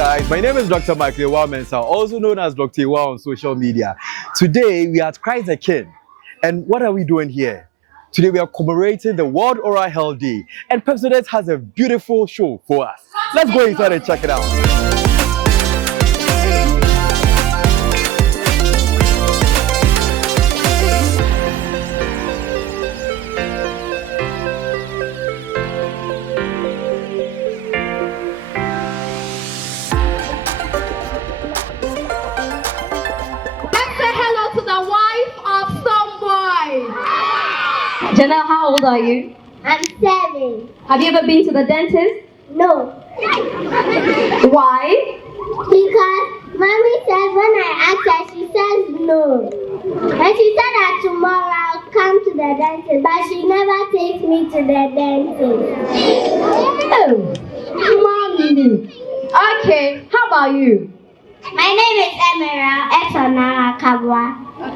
guys, my name is Dr. Michael Iwa, also known as Dr. Iwa on social media. Today we are at Christ the King. And what are we doing here? Today we are commemorating the World Oral Health Day, and Pepsodent has a beautiful show for us. Let's go inside and check it out. Janelle, how old are you? I'm 7. Have you ever been to the dentist? No. Why? Because Mommy says when I ask her, she says no. And she said that tomorrow I'll come to the dentist, but she never takes me to the dentist. Oh, Mommy. Okay, how about you? My name is Emera Kabwa.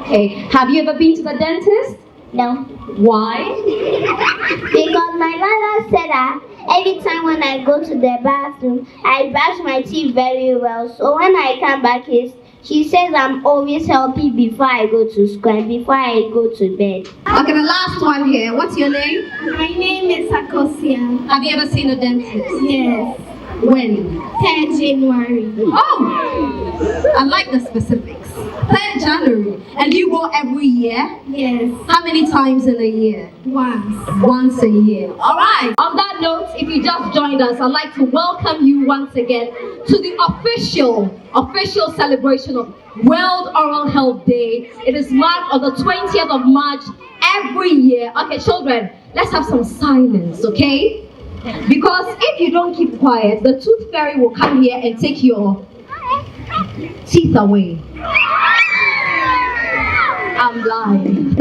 Okay, have you ever been to the dentist? No. Why? Because my mother said that every time when I go to the bathroom, I brush my teeth very well. So when I come back, she says I'm always healthy before I go to school and before I go to bed. Okay, the last one here. What's your name? My name is Akosia. Have you ever seen a dentist? Yes. When? 10 January. Oh! I like the specifics. 10 January. And you go every year? Yes. How many times in a year? Once a year. Alright. On that note, if you just joined us, I'd like to welcome you once again to the official celebration of World Oral Health Day. It is marked on the 20th of March every year. Okay, children, let's have some silence, okay? Because if you don't keep quiet, the tooth fairy will come here and take your teeth away. I'm lying.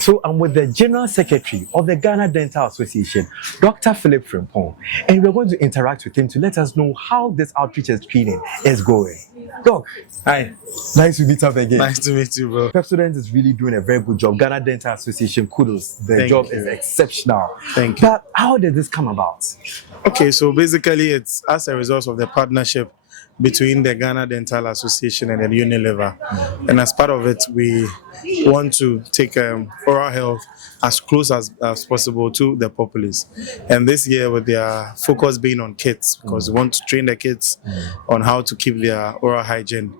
So I'm with the General Secretary of the Ghana Dental Association, Dr. Philip Frimpong, and we're going to interact with him to let us know how this outreach and screening is going. Doc, hi. Nice to meet up again. Nice to meet you, bro. Pepsodent is really doing a very good job. Ghana Dental Association, kudos. The Thank job you. is exceptional. Thank you. But how did this come about? Okay, so basically it's as a result of the partnership between the Ghana Dental Association and the Unilever. And as part of it, we want to take oral health as close as possible to the populace. And this year, with their focus being on kids, because we want to train the kids on how to keep their oral hygiene.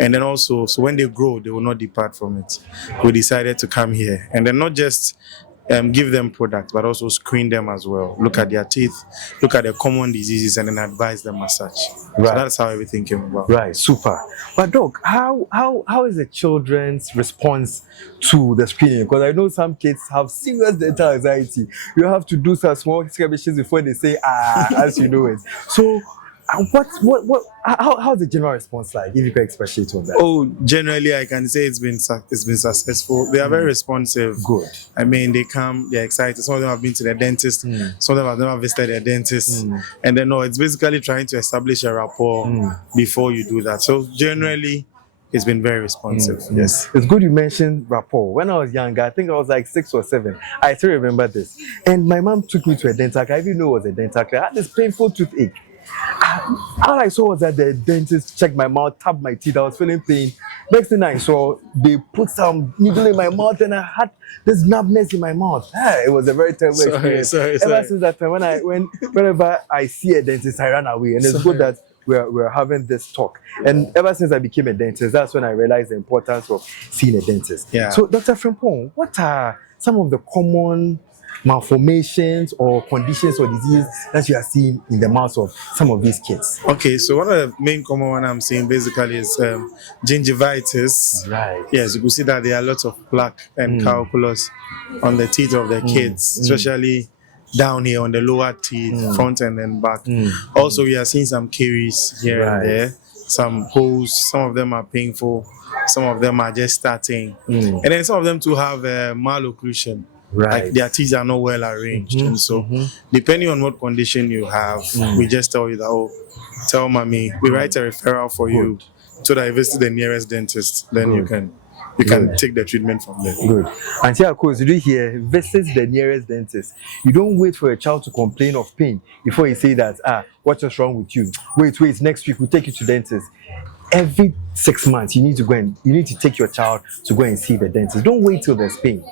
And then also, so when they grow, they will not depart from it. We decided to come here. And then not just give them products, but also screen them as well. Look at their teeth, look at their common diseases, and then advise them as such. Right. So that's how everything came about. Right, super. But Doc, how is the children's response to the screening? Because I know some kids have serious dental anxiety. You have to do some small skirmishes before they say as you know it. So how's the general response like, if you can expatiate on that? Oh, generally I can say it's been successful. They are very responsive. Good. I mean, they come, they're excited. Some of them have been to the dentist, some of them have never visited their dentist. And then it's basically trying to establish a rapport before you do that. So generally he's been very responsive. Yes. It's good you mentioned rapport. When I was younger, I think I was like 6 or 7. I still remember this. And my mom took me to a dental clinic. I didn't know it was a dental clinic. I had this painful toothache. All I saw was that the dentist checked my mouth, tapped my teeth. I was feeling pain. Next thing I saw, they put some needle in my mouth, and I had this numbness in my mouth. It was a very terrible experience. Ever since that time, whenever I see a dentist, I run away. And it's good that we're having this talk. And ever since I became a dentist, that's when I realized the importance of seeing a dentist. Yeah. So, Dr. Frimpong, what are some of the common malformations or conditions or diseases that you are seeing in the mouths of some of these kids? Okay, so one of the main common one I'm seeing basically is gingivitis. Right. Yes, you can see that there are lots of plaque and calculus on the teeth of the kids, especially down here on the lower teeth, front and then back. Also, we are seeing some caries here and there, some holes. Some of them are painful, some of them are just starting, and then some of them too have malocclusion. Right. Like their teeth are not well arranged, and so depending on what condition you have, we just tell you that, oh, tell mommy, we write a referral for you so that you visit the nearest dentist. Then you can take the treatment from there. Good. And here, of course, you do hear visit the nearest dentist. You don't wait for a child to complain of pain before you say that, what's wrong with you? Wait, next week we'll take you to dentist. Every 6 months you need to take your child to go and see the dentist. Don't wait till there's pain.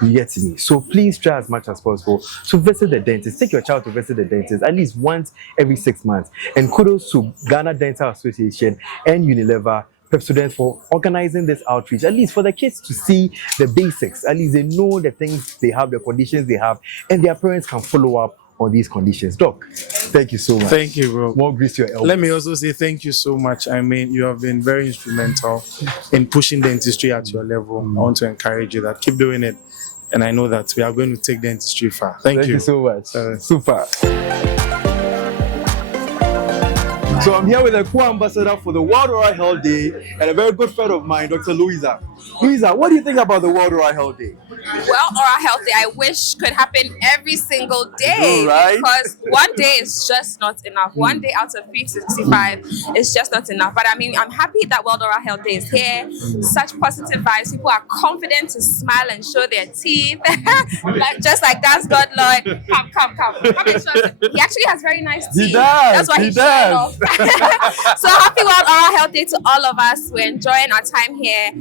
You get to me. So please try as much as possible to visit the dentist. Take your child to visit the dentist at least once every 6 months. And kudos to Ghana Dental Association and Unilever, Pepsodent for organizing this outreach, at least for the kids to see the basics. At least they know the things they have, the conditions they have, and their parents can follow up on these conditions. Doc, thank you so much. Thank you, bro. More grease to your elbows. Let me also say thank you so much. I mean, you have been very instrumental in pushing dentistry at your level. I want to encourage you that keep doing it. And I know that we are going to take dentistry far. Thank you so much. Super. So I'm here with a co-ambassador for the World Oral Health Day and a very good friend of mine, Dr. Louisa. Louisa, what do you think about the World Oral Health Day? Well, Oral Health Day, I wish could happen every single day, right? Because one day is just not enough. One day out of 365 is just not enough. But I mean, I'm happy that World Oral Health Day is here. Such positive vibes. People are confident to smile and show their teeth, just like Dancegodlloyd. Come. He actually has very nice teeth. He does. That's why he's showing off. So happy World Oral Health Day to all of us. We're enjoying our time here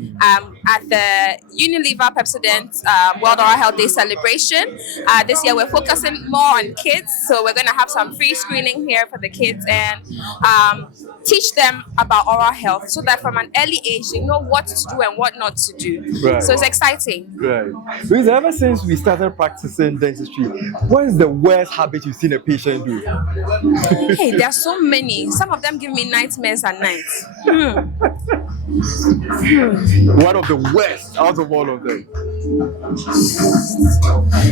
at the Unilever Pepsodent World Oral Health Day celebration. This year we're focusing more on kids, so we're going to have some free screening here for the kids and teach them about oral health so that from an early age they know what to do and what not to do. Right. So it's exciting. Right. Because ever since we started practicing dentistry, what is the worst habit you've seen a patient do? Hey, there are so many. Some of them give me nightmares at night. One of the worst out of all of them.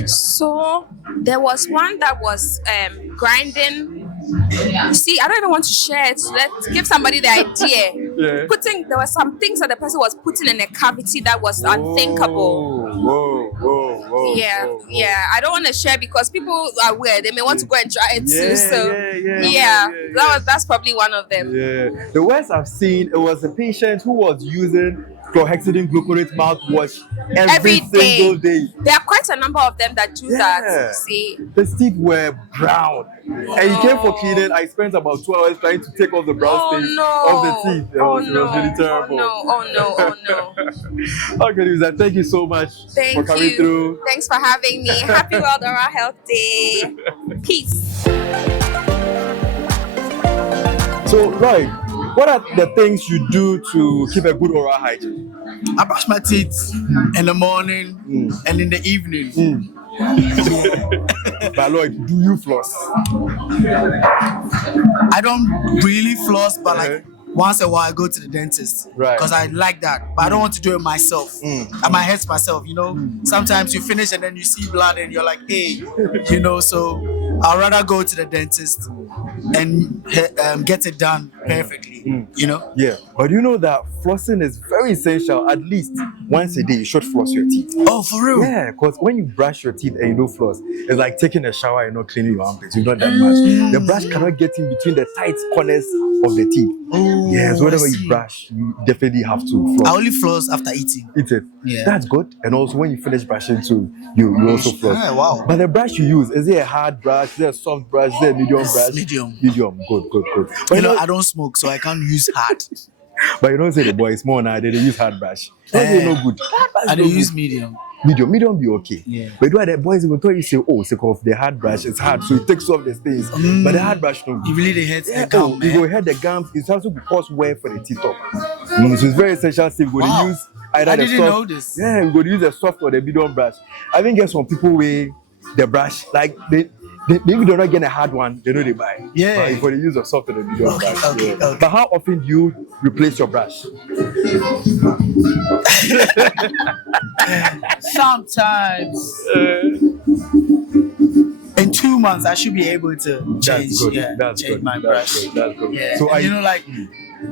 So there was one that was grinding. See, I don't even want to share it. Let's give somebody the idea. Yeah. There were some things that the person was putting in a cavity that was unthinkable. Whoa. Yeah. I don't want to share because people are weird. They may want to go and try it too. So that's probably one of them. Yeah. The worst I've seen, it was a patient who was using chlorhexidine gluconate mouthwash every single day. There are quite a number of them that do that. See, his teeth were brown, and he came for cleaning. I spent about 2 hours trying to take off the brown stains of the teeth. It was really terrible. Oh no. Okay, Lisa, thank you so much for coming through. Thanks for having me. Happy World Oral Health Day. Peace. So, Lloyd, what are the things you do to keep a good oral hygiene? I brush my teeth in the morning and in the evening. But Lloyd, do you floss? I don't really floss, but like once in a while I go to the dentist because I like that, but I don't want to do it myself. I might hurt myself, Sometimes you finish and then you see blood and you're like, hey, so I'd rather go to the dentist and get it done perfectly. you know. Yeah, but you know that flossing is very essential. At least once a day, you should floss your teeth. Oh, for real? Yeah, because when you brush your teeth and you don't floss, it's like taking a shower and not cleaning your armpits. You've done that much. The brush cannot get in between the tight corners of the teeth. Oh, Yeah, so whenever I you see. brush, you definitely have to floss. I only floss after eating. Eat it. Yeah. That's good. And also when you finish brushing too, you also floss. Ah, wow. But the brush you use, is it a hard brush? Is it a soft brush? Is it a medium brush? Medium. Medium. Good. But You know, I don't smoke, so I can't use hard. But you don't say the boys more now, they use hard brush. They no good. I don't use medium. Medium be okay. Yeah. But why the boys will tell you say, oh, sick of the hard brush, it's hard, so it takes off the stains. But the hard brush no It really they hurt the you gum, go hit the gums, it's also because wear for the teeth up. So it's very essential. So we're going to use either I the didn't soft, know this. Yeah, we're going to use the soft or the medium brush. I think there's some people where the brush, like they maybe they're not getting a hard one, they know they buy. Yeah. But if they use a soft or the medium brush. Okay. But how often do you replace your brush? Sometimes. In 2 months, I should be able to change. Change my brush. That's good. Yeah. So And you know, like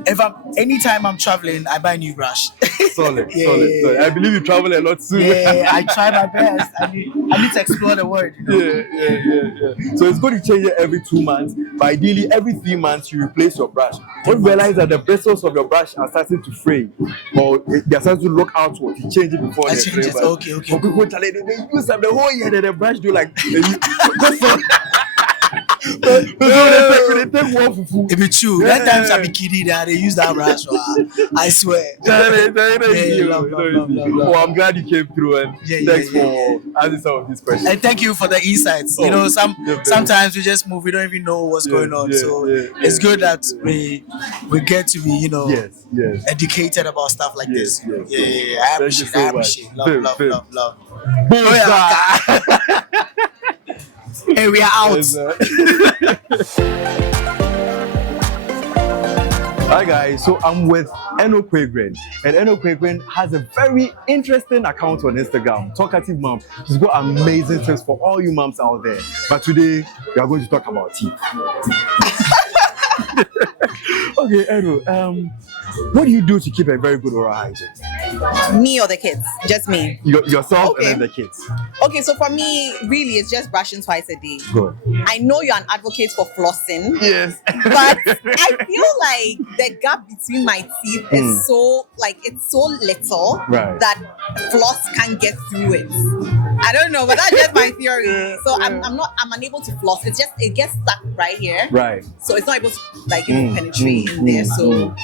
if anytime I'm traveling, I buy a new brush. solid. Yeah. I believe you travel a lot too. Yeah, I try my best. I need to explore the world. You know? Yeah. So it's good to change it every 2 months, but ideally every 3 months you replace your brush. When you realize that the bristles of your brush are starting to fray or they're starting to look outward, you change it before they change fray. it. But Okay. for people, they use up the whole year that the brush do like. They take one fufu. It be true. Yeah. That times I be kidding that they use that brush. I swear. Love. Oh, I'm glad you came through and thanks for answering some of these questions. And thank you for the insights. You know, sometimes we just move, we don't even know what's going on. It's good that we get to be, you know, educated about stuff like this. Yeah. I appreciate. Love. Hey, we are out. Hi guys, so I'm with Eno Quagrine, and Eno Quagrine has a very interesting account on Instagram, Talkative Mom. She's got amazing tips for all you moms out there. But today we are going to talk about teeth. Okay, Eno, what do you do to keep a very good oral hygiene? Me or the kids? Just me. Yourself Okay. and then the kids. Okay, so for me, really, it's just brushing twice a day. Good. I know you're an advocate for flossing, Yes. but I feel like the gap between my teeth is so, like, it's so little Right. that floss can't get through it. I don't know, but that's just my theory. So I'm unable to floss. It gets stuck right here. Right. So it's not able to, like, penetrate in there. So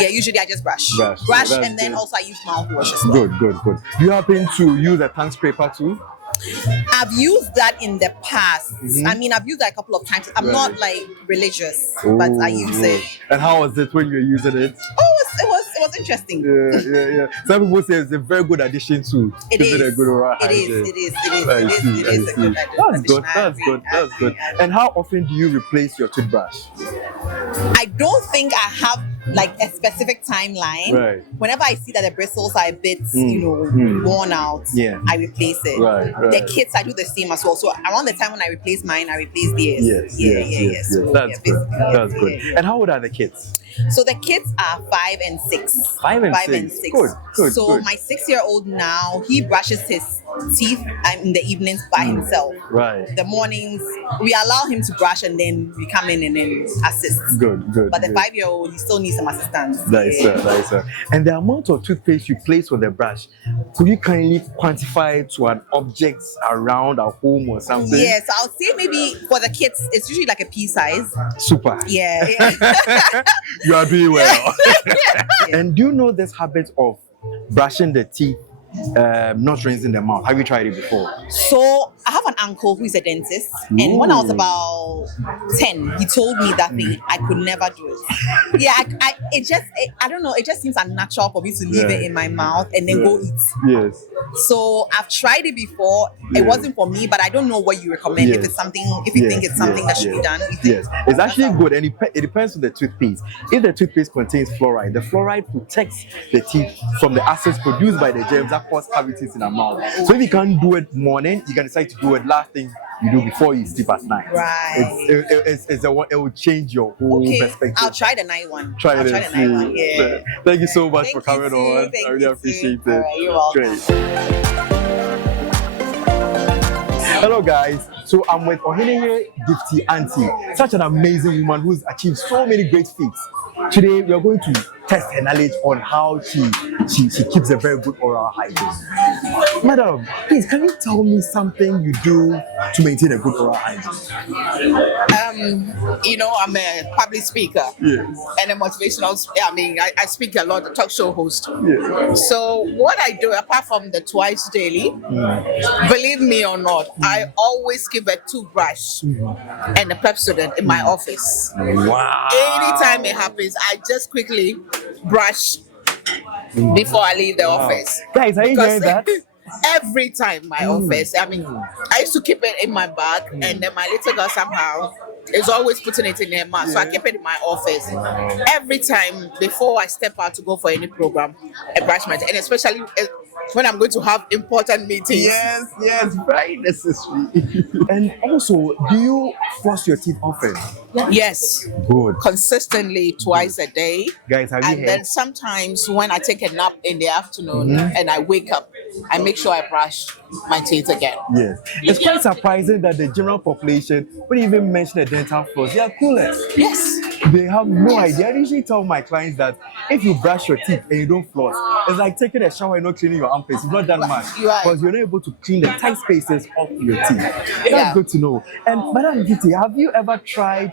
yeah, usually I just brush, That's and then good. also I use mouthwash as well. Good. Do you happen to use a tongue scraper too? I've used that in the past. I mean, I've used that a couple of times. I'm not like religious, but I use it. And how was it when you were using it? Oh, it was interesting. Yeah. Some people say it's a very good addition to It keeping is. a good oral It hygiene. is I a see. good That's good. addition. That's good. And how often do you replace your toothbrush? I don't think I have like a specific timeline. Right. Whenever I see that the bristles are a bit, worn out, I replace it. Right. The kids, I do the same as well. So around the time when I replace mine, I replace theirs. Yes. So, That's good. basically, That's good. yeah. And how old are the kids? So the kids are 5 and 6. 5 and 6. Good. So my 6-year-old now, he brushes his teeth in the evenings by himself. Right. The mornings, we allow him to brush and then we come in and then assist. Good. But the 5-year-old, he still needs some assistance. Nice, sir. And the amount of toothpaste you place on the brush, could you kindly quantify it to an object around a home or something? Yes, I'll say maybe for the kids, it's usually like a pea size. Super. Yeah. You are doing well. And do you know this habit of brushing the teeth, not rinsing the mouth? Have you tried it before? So I have an uncle who is a dentist, and when I was about 10, he told me that thing I could never do it. Yeah, I don't know. It just seems unnatural for me to leave it in my mouth and then go eat. Yes. So I've tried it before. It wasn't for me, but I don't know what you recommend. If it's something, if you think it's something that should be done. Yes, it's actually good, and it depends on the toothpaste. If the toothpaste contains fluoride, the fluoride protects the teeth from the acids produced by the germs that cause cavities in our mouth. So if you can't do it morning, you can decide to do it last thing you do before you sleep at night. Right. It will change your whole perspective. I'll try the night one. Try I'll it try and the night see. one. Yeah. Thank you so much Thank for you coming too. on. Thank I really you appreciate too. it. All right, you're welcome. Great. Hello guys, so I'm with Oheneyere Gifty Anti, such an amazing woman who's achieved so many great feats. Today we are going to test her knowledge on how she keeps a very good oral hygiene. Madam, please can you tell me something you do to maintain a good oral hygiene? I'm a public speaker. Yes. And a motivational. I speak a lot, a talk show host. Yes. So what I do, apart from the twice daily, believe me or not, I always keep a toothbrush and a Pepsodent in my office. Wow. Anytime it happens, I just quickly brush before I leave the office. Guys, are you hearing that? Every time my office, I used to keep it in my bag, and then my little girl somehow is always putting it in her mouth, so I keep it in my office. Every time before I step out to go for any program, I brush my teeth, and especially when I'm going to have important meetings. Yes, very necessary. And also, do you floss your teeth often? Yes. Good. Consistently twice a day. Guys, have you And heard? then sometimes when I take a nap in the afternoon and I wake up, I make sure I brush my teeth again. Yes. It's quite surprising that the general population wouldn't even mention the dental floss. They are clueless. Yes. They have no idea. I usually tell my clients that if you brush your teeth and you don't floss, it's like taking a shower and not cleaning your armpits. You've not done much. Right. Because you're not able to clean the tight spaces of your teeth. That's Yeah. good to know. And Madam Giti, have you ever tried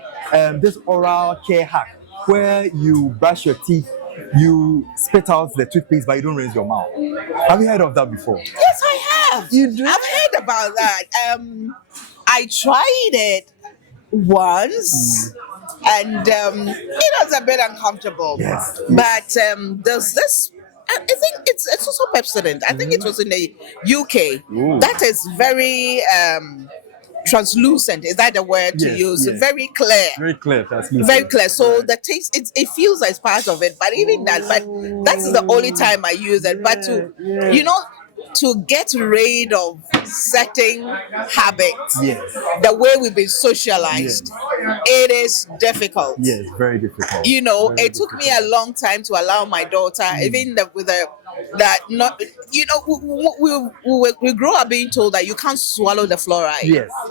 this oral care hack where you brush your teeth, you spit out the toothpaste, but you don't rinse your mouth? Have you heard of that before? Yes, I have. You do? I've heard about that. I tried it once. And it was a bit uncomfortable. Yes. But there's this, I think it's also Pepsodent. I think it was in the UK. Ooh. That is very translucent. Is that the word to Yes, use? yes. Very clear. Very clear. That's me. Very clear. So the taste, it feels like part of it. But even that, but that's the only time I use it. But to get rid of certain habits, Yes. the way we've been socialized, it is difficult. Yes, very difficult. It took me a long time to allow my daughter, even we grow up being told that you can't swallow the fluoride.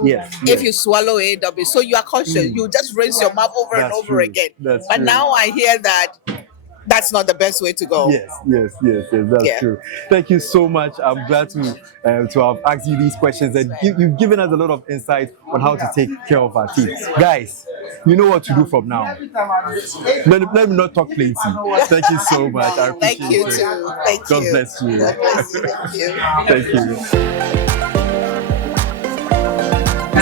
Yes. If you swallow it, so you are cautious. You just rinse your mouth over and That's over true. again. That's but true. now I hear that that's not the best way to go. Yes, that's Yeah. true. Thank you so much. I'm glad to have asked you these questions, and you've given us a lot of insight on how to take care of our teeth. Guys, you know what to do from now. Let me not talk plenty. Thank you so much. I appreciate Thank you it. too. Thank God you. bless you. God bless you. Thank you. Thank you.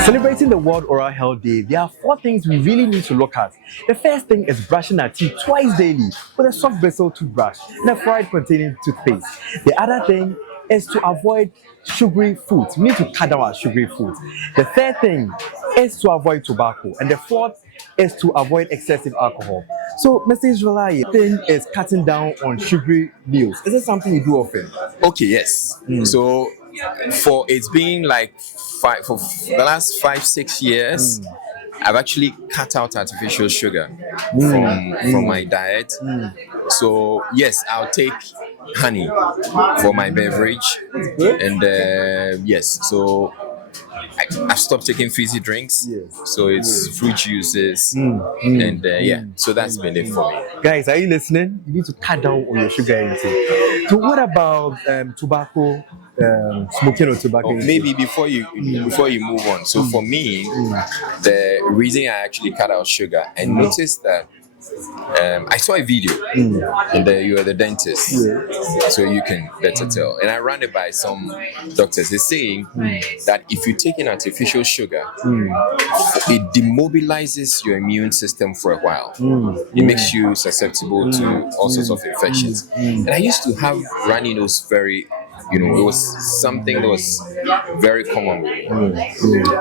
Celebrating the World Oral Health Day, there are 4 things we really need to look at. The first thing is brushing our teeth twice daily with a soft bristle toothbrush and a fluoride-containing toothpaste. The other thing is to avoid sugary foods. We need to cut down our sugary foods. The third thing is to avoid tobacco. And the fourth is to avoid excessive alcohol. So, Mr. Israel Laryea, thing is cutting down on sugary meals. Is this something you do often? Okay, yes. So for it's been like for the last 5-6 years, I've actually cut out artificial sugar from my diet. So yes, I'll take honey for my beverage, and yes, so I've stopped taking fizzy drinks. So it's fruit juices, and so that's been it for me. Guys, are you listening? You need to cut down on your sugar intake. So what about tobacco, smoking or tobacco? Maybe before you move on. So for me, the reason I actually cut out sugar, I noticed that I saw a video, and you are the dentist, so you can better tell. And I ran it by some doctors. They're saying that if you take in artificial sugar, it demobilizes your immune system for a while. It makes you susceptible to all sorts of infections. And I used to have runny nose very, it was something that was very common.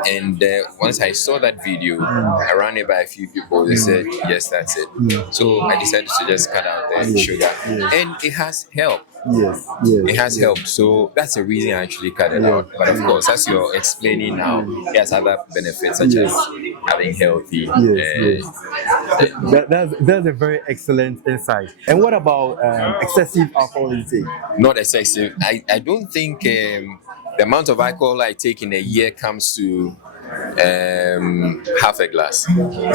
And once I saw that video, I ran it by a few people. They said, yes, that's it. So I decided to just cut out the sugar. And it has helped. Yes. It has helped. So that's the reason I actually cut it out. But of course, as you're explaining now, it has other benefits such as having healthy. That's a very excellent insight. And what about excessive alcohol intake? Not excessive. I don't think the amount of alcohol I take in a year comes to half a glass.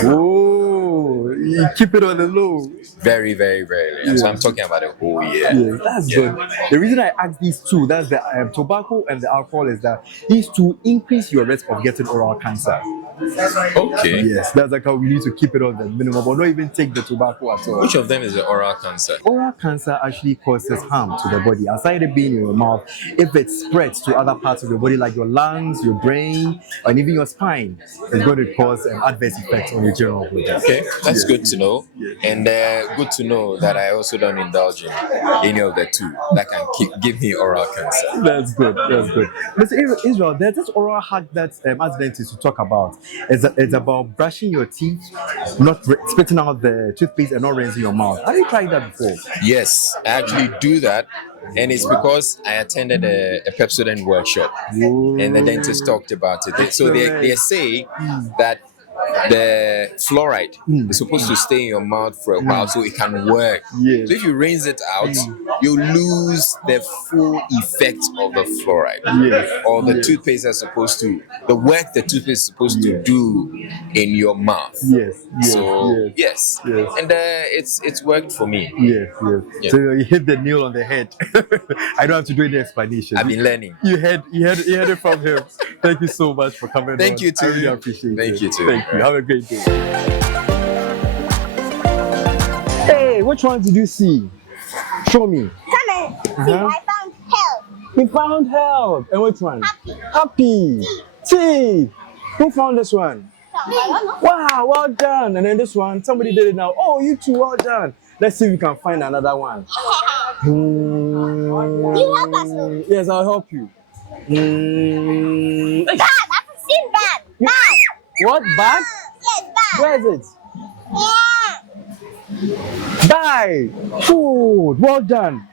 Oh, you keep it on the low. Very, very, very low. So I'm talking about a whole year. Yes, that's good. The reason I ask these two, that's the tobacco and the alcohol, is that these two increase your risk of getting oral cancer. Okay. Yes, that's like how we need to keep it on the minimum, but not even take the tobacco at all. Which of them is the oral cancer? Oral cancer actually causes harm to the body. Aside it being in your mouth, if it spreads to other parts of your body, like your lungs, your brain, and even your spine, it's going to cause an adverse effect on your general body. Okay, that's good to know. And good to know that I also don't indulge in any of the two that can give me oral cancer. That's good. That's good. Mr. Israel, there's this oral hack that as dentists to talk about. It's about brushing your teeth, not spitting out the toothpaste and not rinsing your mouth. Have you tried that before? Yes, I actually do that. And it's because I attended a Pepsodent workshop. And the dentist talked about it. So they say that the fluoride is supposed to stay in your mouth for a while so it can work. So if you rinse it out, you lose the full effect of the fluoride. Or the toothpaste is supposed to, the work the toothpaste is supposed to do in your mouth. So yes. And it's worked for me. So you hit the nail on the head. I don't have to do any explanation. I've been learning. You heard it from him. Thank you so much for coming. Thank you too. I really appreciate it. Thank you too. Thank you. Have a great day. Hey, which one did you see? Show me. Come on. See, I found help. You found help. And which one? Happy. T. Who found this one? Wow, well done. And then this one, somebody did it now. Oh, you too, well done. Let's see if we can find another one. You help us. Yes, I'll help you. Dad, I've seen bad. Bad. What? Bag? Yes, bad. Where is it? Die. Food. Well done.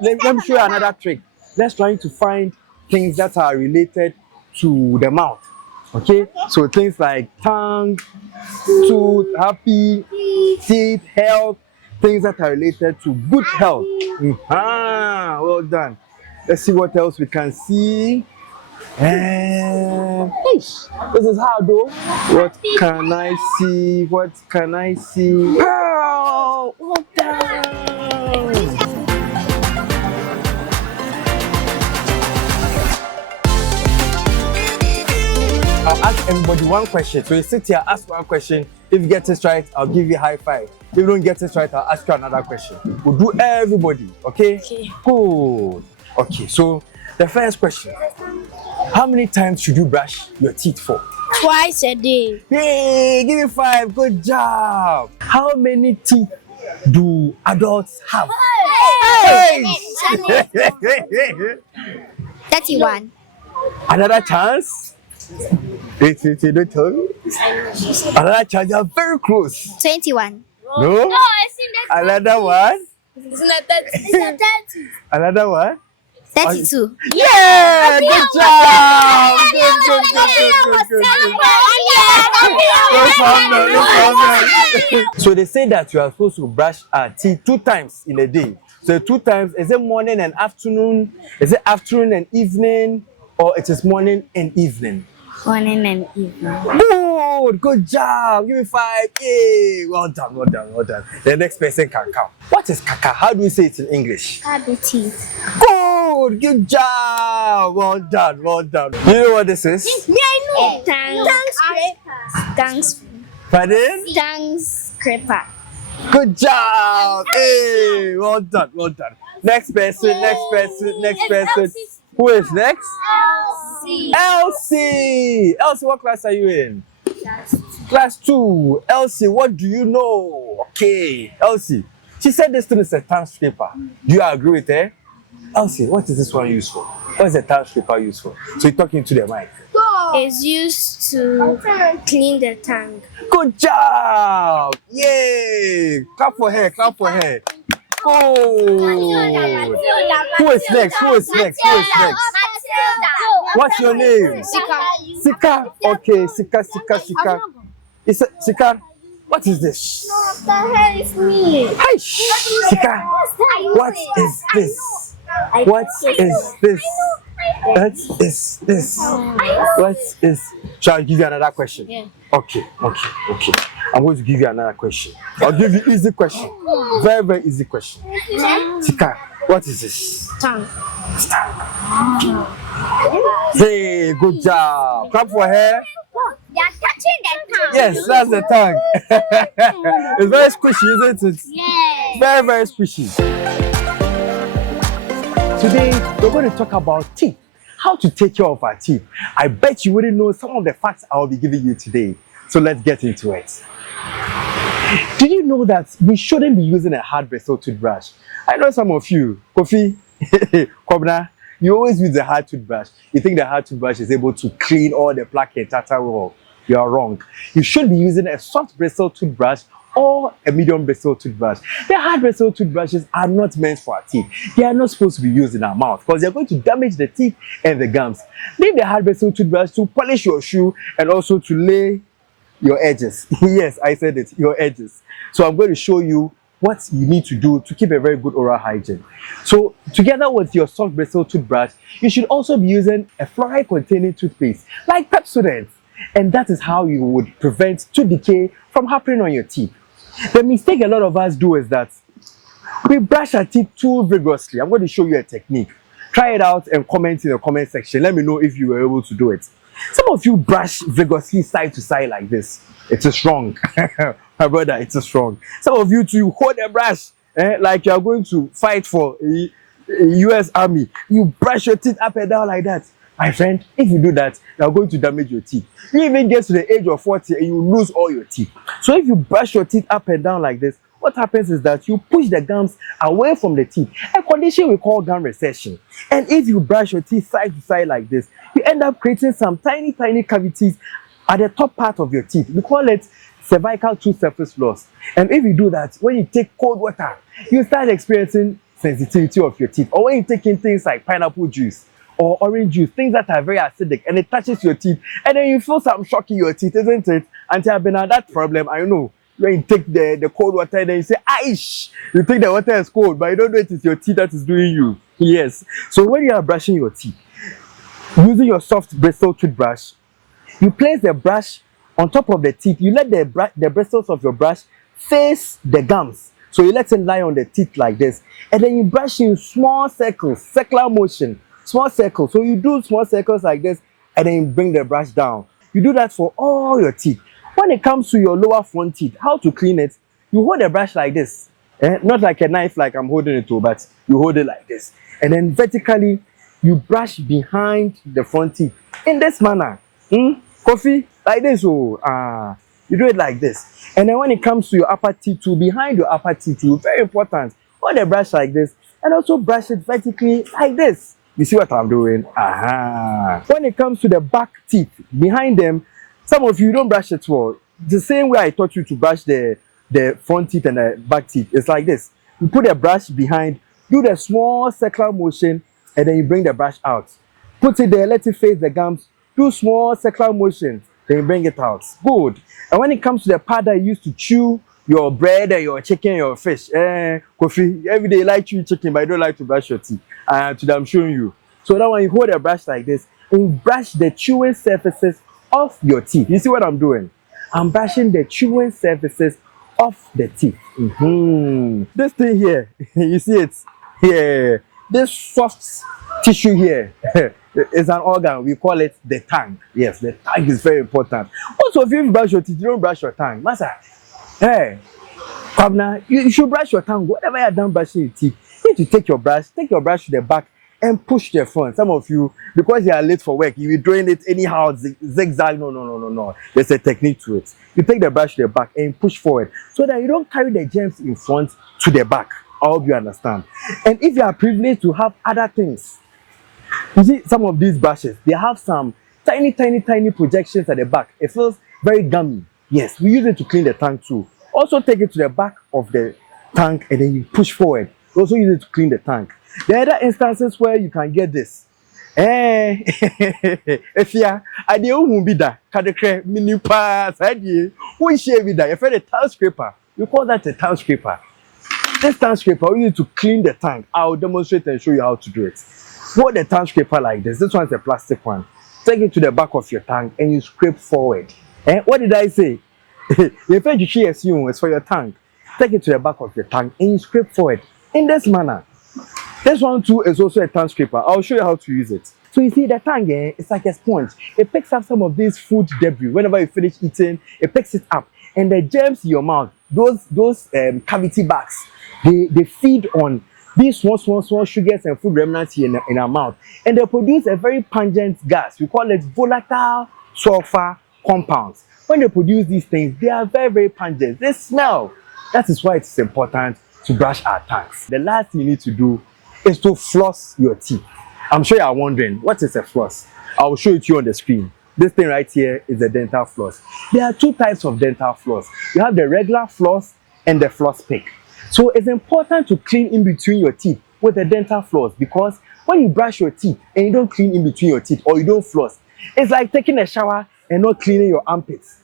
Let me show you another trick. Let's try to find things that are related to the mouth. Okay? So things like tongue, tooth, happy, teeth, health, things that are related to good health. Well done. Let's see what else we can see. This is hard though. What can I see? What can I see? Oh, well done. I'll ask everybody one question. So you sit here, ask one question. If you get it right, I'll give you a high five. If you don't get it right, I'll ask you another question. We'll do everybody, okay? Good. Okay, so the first question. How many times should you brush your teeth for? Twice a day. Hey, give me 5. Good job. How many teeth do adults have? Hey! 31. Another chance? Wait, don't tell me. Another chance, you are very close. 21. No? I seen that. Another one? It's not 30. It's not 30. Another one? 32. Yeah! Good job! Good. So they say that you are supposed to brush our teeth 2 times in a day. So 2 times, is it morning and afternoon? Is it afternoon and evening? Or it is morning and evening? Morning and evening. Good job. Give me 5. Yay. Well done. The next person can count. What is kaka? How do we say it in English? Teeth. Good job. Well done. You know what this is? Yeah, I know. Tongue scraper. Pardon? Tongue scraper. Good job. Hey, well done. Next person. Who is next? Elsie, what class are you in? Class 2. Elsie, what do you know? Okay, Elsie. She said this thing is a tongue scraper. Do you agree with her? Elsie, what is this one used for? What's the tongue scraper used for? So you're talking to the mic. It's used to clean the tongue. Good job! Yay! Clap for her, clap for her. Oh! Who is next? Who is next? Who is next? What's your name? Sika. Okay, Sika. Sika, what is this? What the hell is me? Hi, Sika. What is this? What is this? What is this? What is? Shall I give you another question? Yeah. Okay. I'm going to give you another question. I'll give you easy question. Very, very easy question. Sika, what is this? Tongue. Hey, good job. Clap for her. They are touching the tongue. Yes, that's the tongue. It's very squishy, isn't it? Yes. Very, very squishy. Today, we're going to talk about teeth. How to take care of our teeth. I bet you wouldn't know some of the facts I'll be giving you today. So let's get into it. Did you know that we shouldn't be using a hard bristle toothbrush? I know some of you, Kofi, Kobna, you always use a hard toothbrush. You think the hard toothbrush is able to clean all the plaque and tartar well. You are wrong. You should be using a soft bristle toothbrush or a medium bristle toothbrush. The hard bristle toothbrushes are not meant for our teeth. They are not supposed to be used in our mouth because they're going to damage the teeth and the gums. Leave the hard bristle toothbrush to polish your shoe and also to lay your edges. Yes, I said it, your edges. So I'm going to show you what you need to do to keep a very good oral hygiene. So together with your soft bristle toothbrush, you should also be using a fluoride containing toothpaste like Pepsodent. And that is how you would prevent tooth decay from happening on your teeth. The mistake a lot of us do is that we brush our teeth too vigorously. I'm going to show you a technique. Try it out and comment in the comment section. Let me know if you were able to do it. Some of you brush vigorously side to side like this. It is wrong. My brother, it is wrong. Some of you too hold a brush like you are going to fight for a US Army. You brush your teeth up and down like that. My friend, if you do that, you are going to damage your teeth. You even get to the age of 40 and you lose all your teeth. So if you brush your teeth up and down like this, what happens is that you push the gums away from the teeth, a condition we call gum recession. And if you brush your teeth side to side like this, you end up creating some tiny cavities at the top part of your teeth. We call it cervical tooth surface loss. And if you do that, when you take cold water, you start experiencing sensitivity of your teeth. Or when you're taking things like pineapple juice or orange juice, things that are very acidic, and it touches your teeth, and then you feel some shock in your teeth, isn't it? Until I've been at that problem, I know. When you take the cold water and then you say, Aish! You think the water is cold, but you don't know it is your teeth that is doing you. Yes. So when you are brushing your teeth, using your soft bristle toothbrush, you place the brush on top of the teeth. You let the bristles of your brush face the gums. So you let it lie on the teeth like this. And then you brush in small circles, circular motion, small circles. So you do small circles like this, and then you bring the brush down. You do that for all your teeth. When it comes to your lower front teeth, how to clean it, you hold the brush like this. Not like a knife like I'm holding it to, but you hold it like this. And then vertically, you brush behind the front teeth in this manner. Coffee, like this. You do it like this. And then when it comes to your upper teeth too, behind your upper teeth too, very important, hold the brush like this and also brush it vertically like this. You see what I'm doing? When it comes to the back teeth, behind them, some of you don't brush it well. The same way I taught you to brush the front teeth and the back teeth. It's like this. You put the brush behind, do the small circular motion, and then you bring the brush out. Put it there, let it face the gums, do small circular motions, then you bring it out. Good. And when it comes to the part that you use to chew your bread and your chicken and your fish, Kofi, every day you like to eat chicken, but you don't like to brush your teeth. Today I'm showing you. So that when you hold a brush like this, and you brush the chewing surfaces off your teeth. You see what I'm doing? I'm brushing the chewing surfaces off the teeth. This thing here, you see it? Yeah. This soft tissue here is an organ. We call it the tongue. Yes, the tongue is very important. Also, if you brush your teeth, you don't brush your tongue. Master, hey, Kwabna, you should brush your tongue. Whatever you're done brushing your teeth, you need to take your brush to the back and push the front. Some of you, because you are late for work, you be doing it anyhow, zigzag. No. There's a technique to it. You take the brush to the back and push forward so that you don't carry the germs in front to the back. I hope you understand. And if you are privileged to have other things, You see, some of these brushes, they have some tiny projections at the back. It feels very gummy. Yes, we use it to clean the tank too. Also take it to the back of the tank and then you push forward. Also use it to clean the tank. There are other instances where you can get this. If you are the own bidder, kadekre mini pass, who share with that? If you're a towel scraper, you call that a towel scraper. This towel scraper, we need to clean the tank. I'll demonstrate and show you how to do it. Hold the towel scraper like this. This one's a plastic one. Take it to the back of your tank and you scrape forward. What did I say? If you assume it's for your tank, take it to the back of your tank and you scrape forward in this manner. This one too is also a tank scraper. I'll show you how to use it. So you see the tank, it's like a sponge. It picks up some of this food debris. Whenever you finish eating, it picks it up. And the germs in your mouth, those cavity bags, they feed on these small sugars and food remnants here in our mouth. And they produce a very pungent gas. We call it volatile sulfur compounds. When they produce these things, they are very pungent. They smell. That is why it's important to brush our tanks. The last thing you need to do is to floss your teeth. I'm sure you are wondering, what is a floss? I will show it to you on the screen. This thing right here is a dental floss. There are two types of dental floss. You have the regular floss and the floss pick. So it's important to clean in between your teeth with a dental floss, because when you brush your teeth and you don't clean in between your teeth or you don't floss, it's like taking a shower and not cleaning your armpits.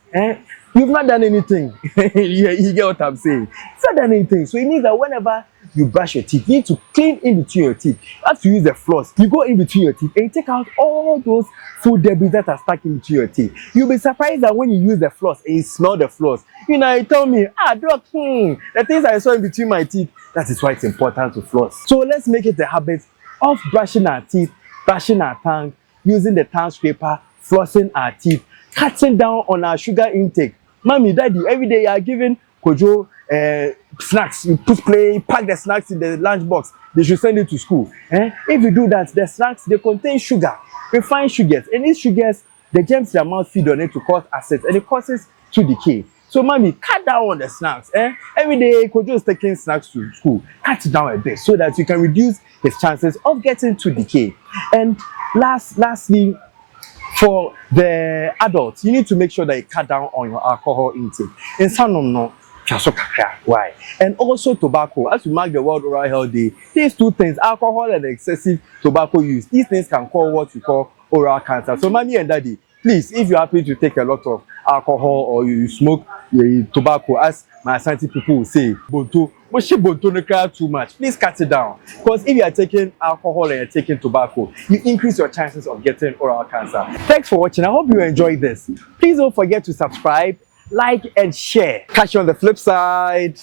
You've not done anything. You get what I'm saying? It's not done anything. So it means that whenever you brush your teeth, you need to clean in between your teeth. You have to use the floss. You go in between your teeth and you take out all those food debris that are stuck in between your teeth. You'll be surprised that when you use the floss and you smell the floss, you tell me, doc, the things I saw in between my teeth. That is why it's important to floss. So let's make it a habit of brushing our teeth, brushing our tongue, using the tongue scraper, flossing our teeth, cutting down on our sugar intake. Mommy, daddy, every day you are giving Kojo snacks. You pack the snacks in the lunch box. They should send it to school. If you do that, the snacks, they contain sugar, refined sugars. And these sugars, the germs in their mouth feed on it to cause acids, and it causes to decay. So, mommy, cut down on the snacks. Every day, Kojo is taking snacks to school. Cut it down a bit so that you can reduce his chances of getting to decay. And lastly, for the adults, you need to make sure that you cut down on your alcohol intake. In some why? And also tobacco. As we mark the World Oral Health Day, these two things, alcohol and excessive tobacco use, these things can cause what we call oral cancer. So, mommy and daddy, please, if you happen to take a lot of alcohol or you smoke tobacco, as my Ashanti people will say, bonto too much, please cut it down. Because if you are taking alcohol and you're taking tobacco, you increase your chances of getting oral cancer. Thanks for watching. I hope you enjoyed this. Please don't forget to subscribe, like, and share. Catch you on the flip side.